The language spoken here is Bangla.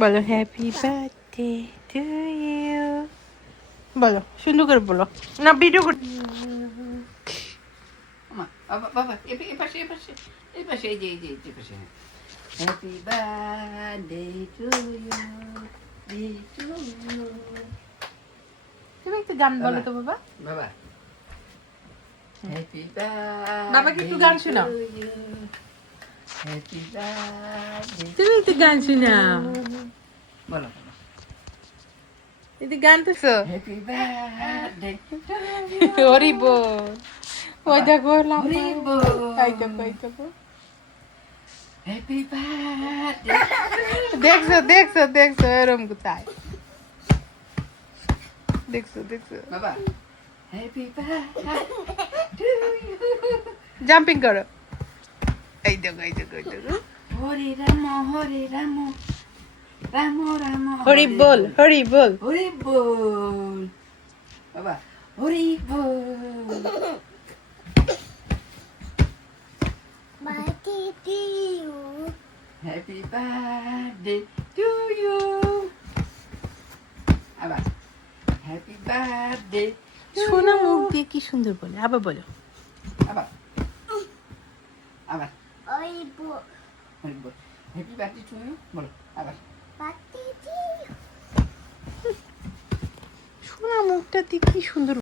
বলো হ্যাপি বার্থডে টু ইউ। বলো সুন্দর করে বলো, না ভিডিও করে। বাবা বাবা এই পাশে এই যে এই পাশে। Happy birthday to you. তুমি একটু গান বলো তো বাবা। বাবা হ্যাপি বার্থডে। বাবাকে একটু গান শোনাও। Happy birthday. তুমি একটু গান শোনাও। বলো একটু গান তো শো। Happy birthday. হরি বল। ওই দেখো হরি বল। এই দেখো হ্যাপি বার্থডে। দেখছো এরম কোথায় দেখছো বাবা happy birthday to you. Jumping করো। এই দেখো হরে রাম হরে রাম রাম রাম হরি বল হরি বল। বাবা হরি বল। Happy birthday to you. আবার হ্যাপি বার্থডে। সোনা মুখ দিয়ে কি সুন্দর বলে, আবার বলো। আবার হরি বল। হ্যাপি বার্থডে টু ইউ বলো আবার। সোনা মুখটা দিয়ে কি সুন্দর